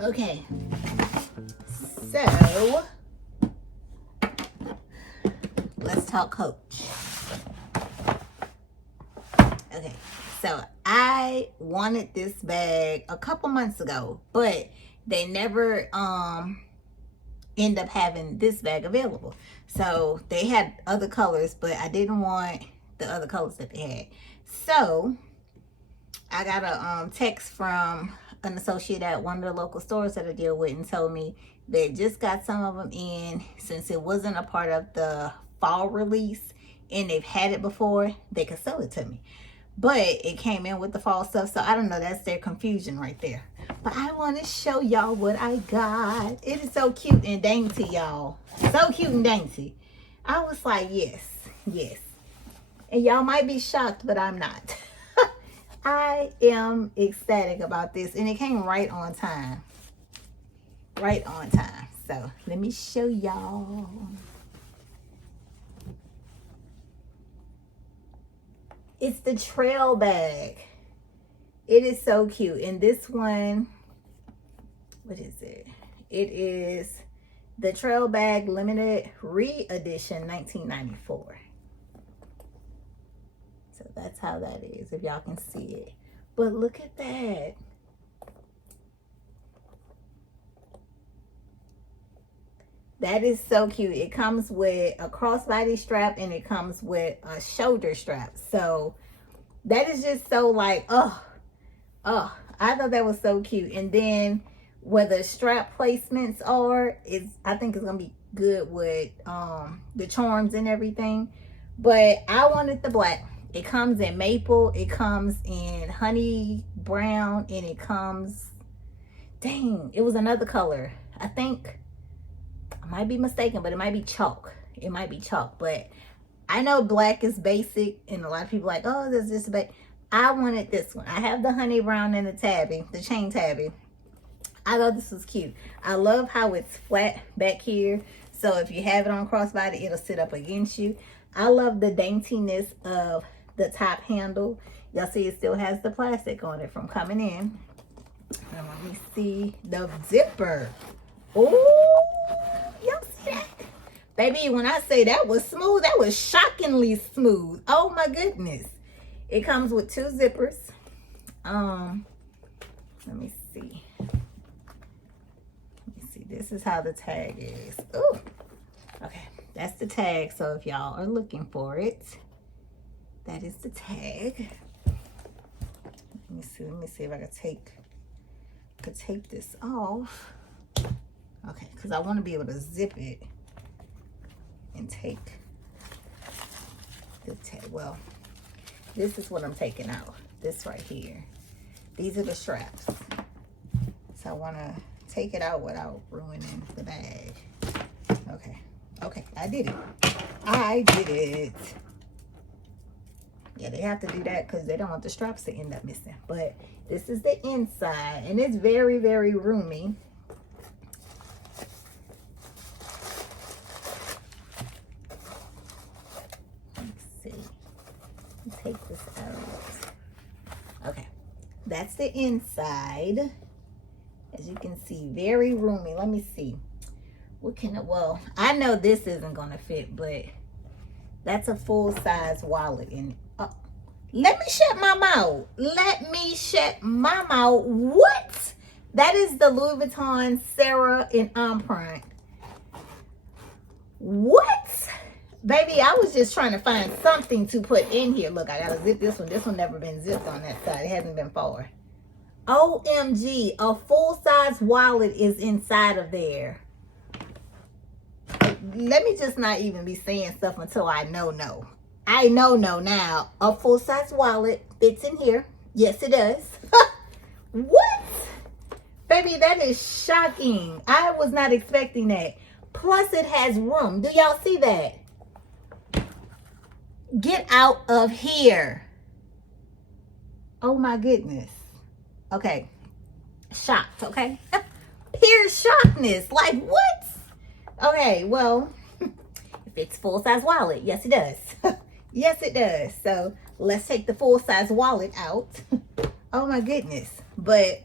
Okay. So, let's talk Coach. Okay. So, I wanted this bag a couple months ago, but they never end up having this bag available. So, they had other colors, but I didn't want the other colors that they had. So, I got a text from an associate at one of the local stores that I deal with and told me they just got some of them in. Since it wasn't a part of the fall release and they've had it before, they could sell it to me. But it came in with the fall stuff, so I don't know, that's their confusion right there. But I want to show y'all what I got. It is so cute and dainty, y'all. So cute and dainty. I was like, yes. And y'all might be shocked, but I'm not. I am ecstatic about this, and it came right on time. Right on time. So let me show y'all. It's the trail bag. It is so cute. And this one, what is it? It is the Trail Bag Limited Re-Edition 1994. So that's how that is, if y'all can see it. But look at that. That is so cute. It comes with a crossbody strap and it comes with a shoulder strap. So that is just so like, oh, I thought that was so cute. And then where the strap placements are, I think it's gonna be good with the charms and everything. But I wanted the black. It comes in maple, it comes in honey brown, and it comes, dang, it was another color. I think, I might be mistaken, but it might be chalk. It might be chalk, but I know black is basic, and a lot of people are like, oh, there's this, but I wanted this one. I have the honey brown and the tabby, the chain tabby. I thought this was cute. I love how it's flat back here. So if you have it on crossbody, it'll sit up against you. I love the daintiness of the top handle. Y'all see it still has the plastic on it from coming in. And let me see the zipper. Oh, y'all see that? Baby, when I say that was smooth, that was shockingly smooth. Oh my goodness. It comes with two zippers. Let me see. This is how the tag is. Ooh. Okay, that's the tag. So if y'all are looking for it, that is the tag. Let me see if I could take this off. Okay, because I want to be able to zip it and take the tag. Well, this is what I'm taking out. This right here. These are the straps. So I want to take it out without ruining the bag. Okay, I did it. Yeah, they have to do that because they don't want the straps to end up missing. But this is the inside, and it's very, very roomy. Let's see. Take this out. Okay, that's the inside. As you can see, very roomy. Let me see. Well, I know this isn't gonna fit, but that's a full-size wallet. And let me shut my mouth. What? That is the Louis Vuitton Sarah in Empreinte. What? Baby, I was just trying to find something to put in here. Look, I gotta zip this one. This one never been zipped on that side. It hasn't been forward. OMG, a full-size wallet is inside of there. Let me just not even be saying stuff until I know. I know now. A full-size wallet fits in here. Yes, it does. What? Baby, that is shocking. I was not expecting that. Plus, it has room. Do y'all see that? Get out of here. Oh, my goodness. Okay. Shocked, okay? Pure shockness. Like, what? Okay, well, if it's full-size wallet, yes, it does. Yes, it does. So let's take the full-size wallet out. Oh my goodness. But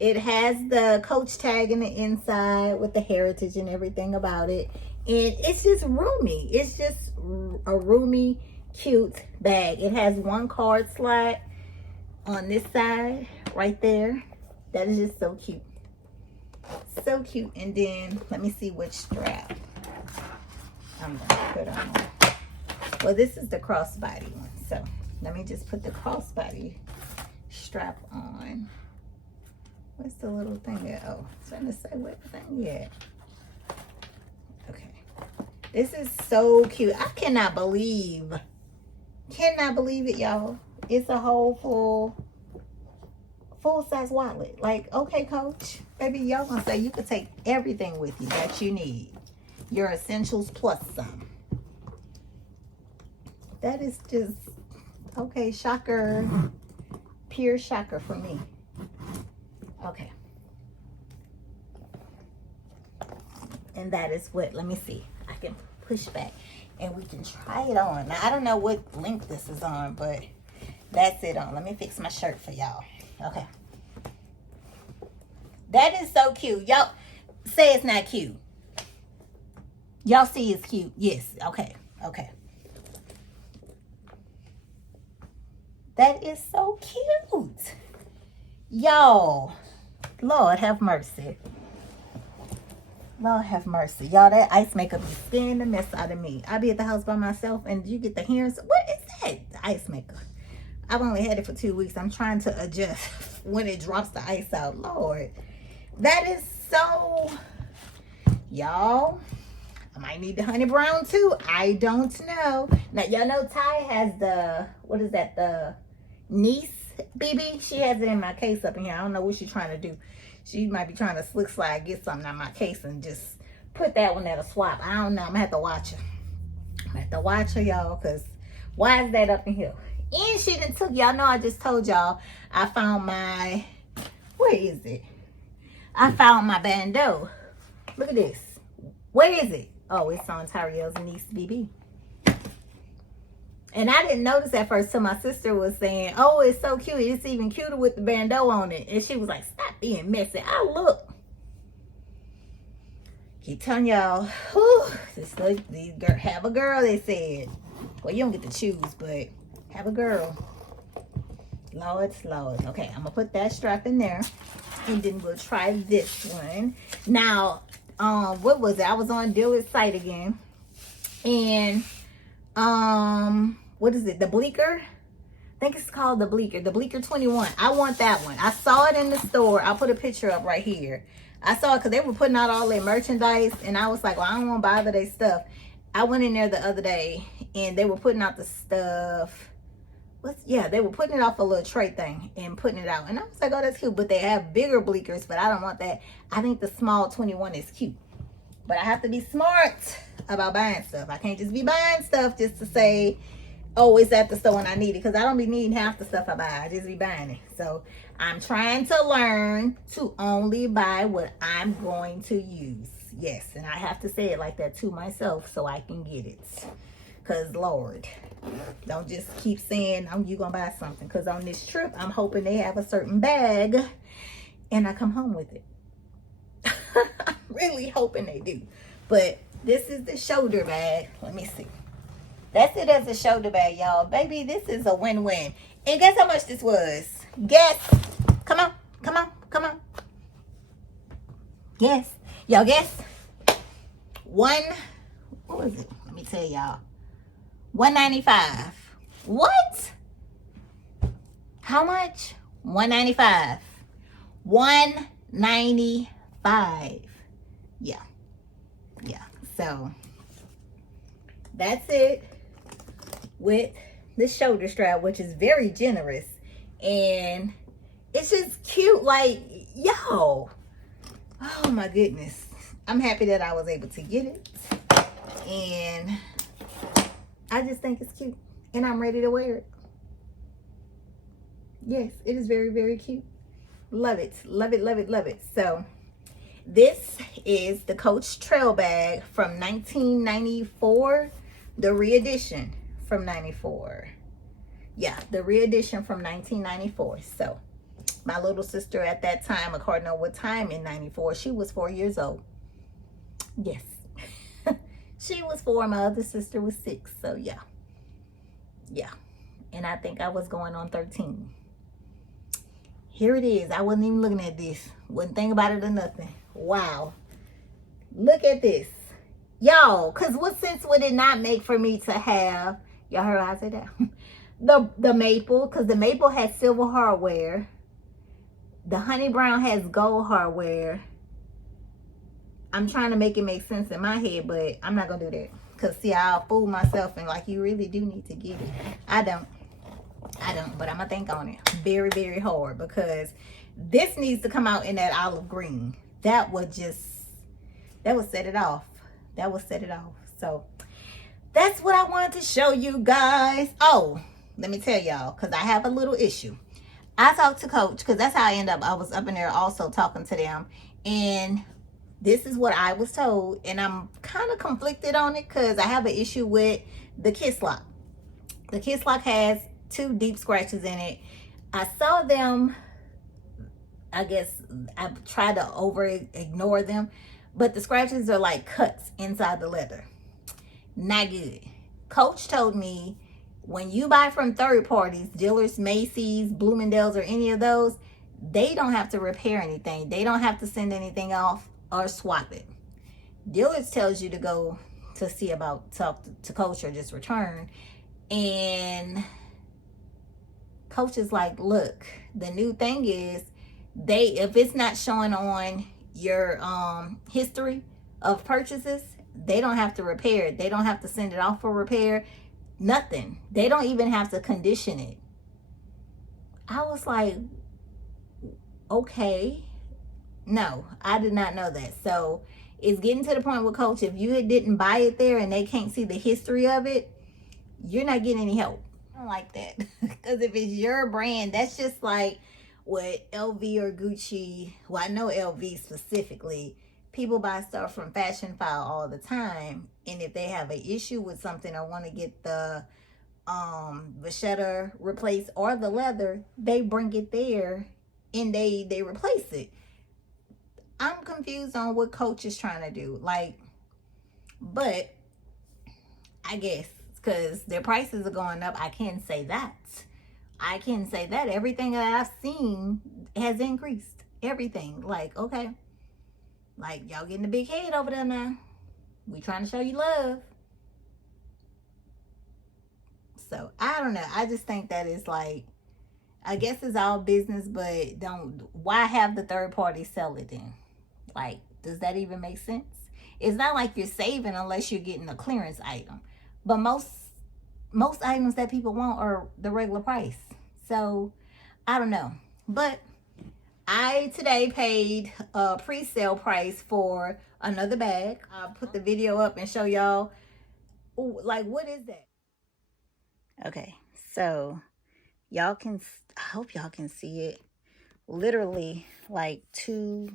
It has the Coach tag in the inside with the heritage and everything about it. And it's just roomy. It's just a roomy, cute bag. It has one card slot on this side right there. That is just so cute. So cute. And then let me see which strap I'm going to put on. Well, this is the crossbody one. So let me just put the crossbody strap on. What's the little thing there? Oh, it's trying to say what thing yet. Okay. This is so cute. I cannot believe it, y'all. It's a whole full-size wallet. Like, okay, Coach. Baby, y'all gonna say you could take everything with you that you need. Your essentials plus some. That is just, okay, shocker. Pure shocker for me. Okay. And that is what, let me see. I can push back and we can try it on. Now, I don't know what length this is on, but that's it on. Let me fix my shirt for y'all. Okay. That is so cute. Y'all say it's not cute. Y'all see it's cute. Yes. Okay. Okay. That is so cute. Y'all. Lord have mercy. Lord have mercy. Y'all, that ice maker be scaring the mess out of me. I be at the house by myself and you get the hairs. What is that? The ice maker. I've only had it for 2 weeks. I'm trying to adjust when it drops the ice out. Lord. That is so... Y'all, I might need the honey brown too. I don't know. Now, y'all know Ty has the... What is that? The niece BB. She has it in my case up in here. I don't know what she's trying to do. She might be trying to slick slide, get something out of my case and just put that one at a swap. I don't know. I'm going to have to watch her. I'm going to have to watch her, y'all, because why is that up in here? And she done took, y'all know I just told y'all I found my, where is it? I found my bandeau. Look at this. Where is it? Oh, it's on Tyriel's niece, BB. And I didn't notice at first till my sister was saying, oh, it's so cute. It's even cuter with the bandeau on it. And she was like, stop being messy. I look. Keep telling y'all, have a girl, they said. Well, you don't get to choose, but have a girl. Lord. Okay, I'm going to put that strap in there. And then we'll try this one. Now, what was it? I was on Deal With Sight again. And, what is it? The Bleecker? I think it's called the Bleecker. The Bleecker 21. I want that one. I saw it in the store. I'll put a picture up right here. I saw it because they were putting out all their merchandise. And I was like, well, I don't want to bother their stuff. I went in there the other day and they were putting out the stuff. They were putting it off a little tray thing and putting it out. And I was like, oh, that's cute. But they have bigger Bleekers, but I don't want that. I think the small 21 is cute. But I have to be smart about buying stuff. I can't just be buying stuff just to say, oh, it's at the store and I need it. Because I don't be needing half the stuff I buy. I just be buying it. So I'm trying to learn to only buy what I'm going to use. Yes, and I have to say it like that to myself so I can get it. Because, Lord, don't just keep saying, oh, you're going to buy something. Because on this trip, I'm hoping they have a certain bag and I come home with it. I'm really hoping they do. But this is the shoulder bag. Let me see. That's it as a shoulder bag, y'all. Baby, this is a win-win. And guess how much this was? Guess. Come on. Guess. Y'all guess. What was it? Let me tell y'all. $195. What? How much? $195. $195. Yeah. So that's it with the shoulder strap, which is very generous, and it's just cute. Like, yo, oh my goodness, I'm happy that I was able to get it, and I just think it's cute, and I'm ready to wear it. Yes, it is very, very cute. Love it. So this is the Coach Trail Bag from 1994, the re-edition from 94. Yeah, the re-edition from 1994. So My little sister at that time, according to what time in 94, she was 4 years old. Yes. She was 4. My other sister was 6. So yeah. Yeah. And I think I was going on 13. Here it is. I wasn't even looking at this. Wouldn't think about it or nothing. Wow. Look at this. Y'all, because what sense would it not make for me to have, y'all heard how I said that? the maple, because the maple has silver hardware. The honey brown has gold hardware. I'm trying to make it make sense in my head, but I'm not going to do that. Because, see, I'll fool myself and, like, you really do need to get it. I don't, but I'm going to think on it very, very hard, because this needs to come out in that olive green. That would set it off. That would set it off. So, that's what I wanted to show you guys. Oh, let me tell y'all, because I have a little issue. I talked to Coach, because that's how I end up. I was up in there also talking to them. And this is what I was told. And I'm kind of conflicted on it, because I have an issue with the Kiss Lock. The Kiss Lock has 2 deep scratches in it. I saw them. I guess I tried to ignore them. But the scratches are like cuts inside the leather. Not good. Coach told me, when you buy from third parties, dealers, Macy's, Bloomingdale's, or any of those, they don't have to repair anything. They don't have to send anything off or swap it. Dealers tells you to go to see about, talk to Coach or just return. And Coach is like, look, the new thing is, if it's not showing on your history of purchases, they don't have to repair it. They don't have to send it off for repair. Nothing. They don't even have to condition it. I was like, okay. No, I did not know that. So it's getting to the point with Coach, if you didn't buy it there and they can't see the history of it, you're not getting any help. I don't like that. Because if it's your brand, that's just like what LV or Gucci, well, I know LV specifically, people buy stuff from Fashion File all the time. And if they have an issue with something or want to get the vachetta replaced or the leather, they bring it there and they replace it. I'm confused on what Coach is trying to do. Like, but I guess because their prices are going up, I can say that. I can say that everything that I've seen has increased. Everything. Like, okay. Like, y'all getting a big head over there now. We trying to show you love. So, I don't know. I just think that is like, I guess it's all business, but why have the third party sell it then? Like, does that even make sense? It's not like you're saving unless you're getting a clearance item. But most items that people want are the regular price. So, I don't know. But I today paid a pre-sale price for another bag. I'll put the video up and show y'all. Ooh, like, what is that? Okay, so y'all can, I hope y'all can see it. Literally, like 2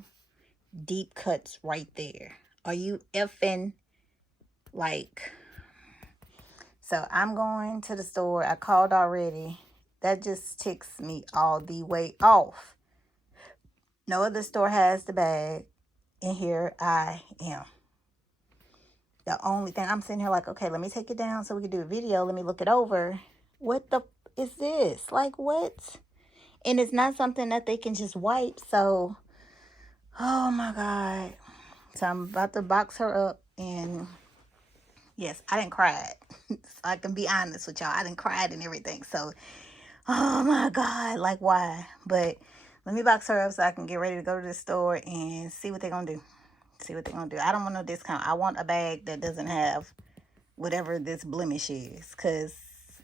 deep cuts right there. Are you effing, like, so I'm going to the store. I called already. That just ticks me all the way off. No other store has the bag. And here I am. The only thing, I'm sitting here like, okay, let me take it down so we can do a video. Let me look it over. What the is this? Like, what? And it's not something that they can just wipe. So, oh my God. So I'm about to box her up. And yes, I didn't cry. So I can be honest with y'all. I didn't cry and everything. So, oh my God. Like, why? But let me box her up so I can get ready to go to the store and see what they're going to do. See what they're going to do. I don't want no discount. I want a bag that doesn't have whatever this blemish is. Because,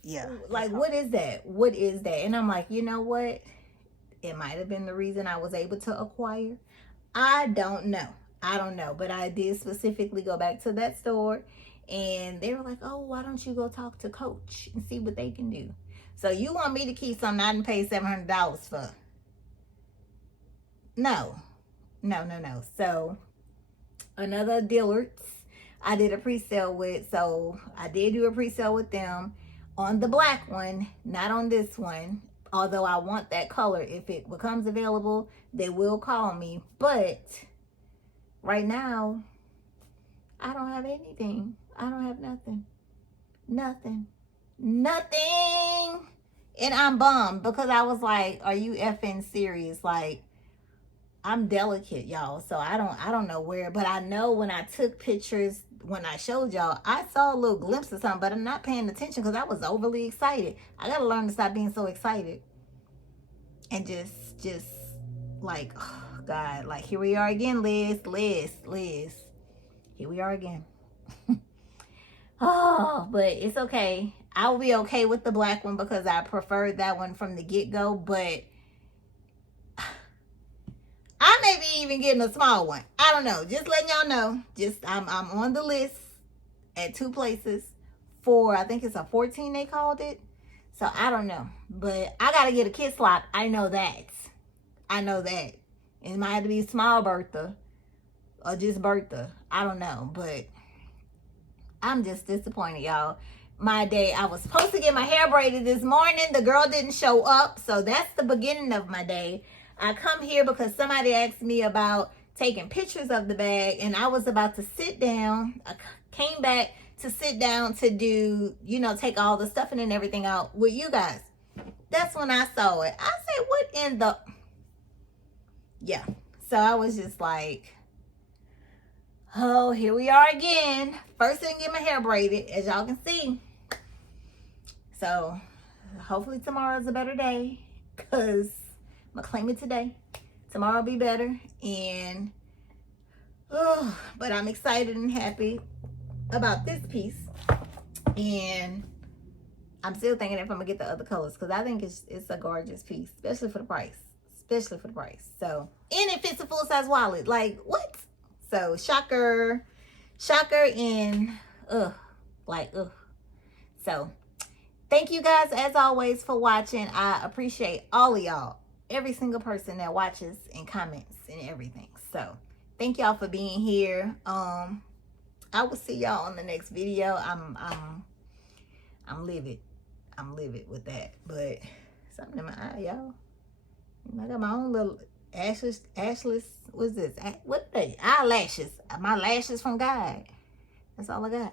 yeah. Like, what is that? What is that? And I'm like, you know what? It might have been the reason I was able to acquire. I don't know. I don't know. But I did specifically go back to that store. And they were like, oh, why don't you go talk to Coach and see what they can do? So you want me to keep something I didn't pay $700 for? No. No, no, no. So another Dillard's I did a pre-sale with. So I did do a pre-sale with them on the black one, not on this one. Although I want that color, if it becomes available, they will call me. But right now, I don't have anything. I don't have nothing. Nothing. Nothing. And I'm bummed because I was like, are you effing serious? Like, I'm delicate, y'all. So I don't know where, but I know when I took pictures, when I showed y'all, I saw a little glimpse of something, but I'm not paying attention because I was overly excited. I got to learn to stop being so excited. And just like, oh God, like here we are again, Liz. Here we are again. Oh, but it's okay. I will be okay with the black one because I preferred that one from the get-go, but I may be even getting a small one. I don't know. Just letting y'all know. Just I'm on the list at 2 places for, I think it's a 14 they called it. So I don't know. But I gotta get a kid slot. I know that. It might have to be small Bertha or just Bertha. I don't know. But I'm just disappointed, y'all. My day, I was supposed to get my hair braided this morning. The girl didn't show up. So that's the beginning of my day. I come here because somebody asked me about taking pictures of the bag, and I was about to sit down. I came back to sit down to do, take all the stuffing and everything out with you guys. That's when I saw it. I said, what in the... Yeah. So I was just like, oh, here we are again. First thing, get my hair braided, as y'all can see. So hopefully tomorrow's a better day because I'm gonna claim it today. Tomorrow will be better. And but I'm excited and happy about this piece. And I'm still thinking if I'm gonna get the other colors because I think it's a gorgeous piece, especially for the price. So, and it fits a full-size wallet. Like, what? So shocker, and so thank you guys as always for watching. I appreciate all of y'all, every single person that watches and comments and everything. So thank y'all for being here. I will see y'all on the next video. I'm livid with that, but something in my eye, y'all. I got my own little ashless, what's this? What are they? Eyelashes. My lashes from God. That's all I got.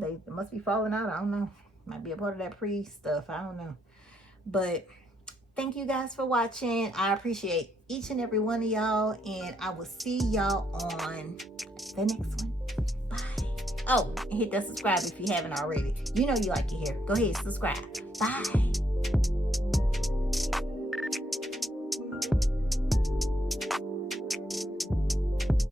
They must be falling out. I don't know. Might be a part of that stuff. I don't know. But thank you guys for watching. I appreciate each and every one of y'all. And I will see y'all on the next one. Bye. Oh, and hit that subscribe if you haven't already. You know you like it here. Go ahead, subscribe. Bye.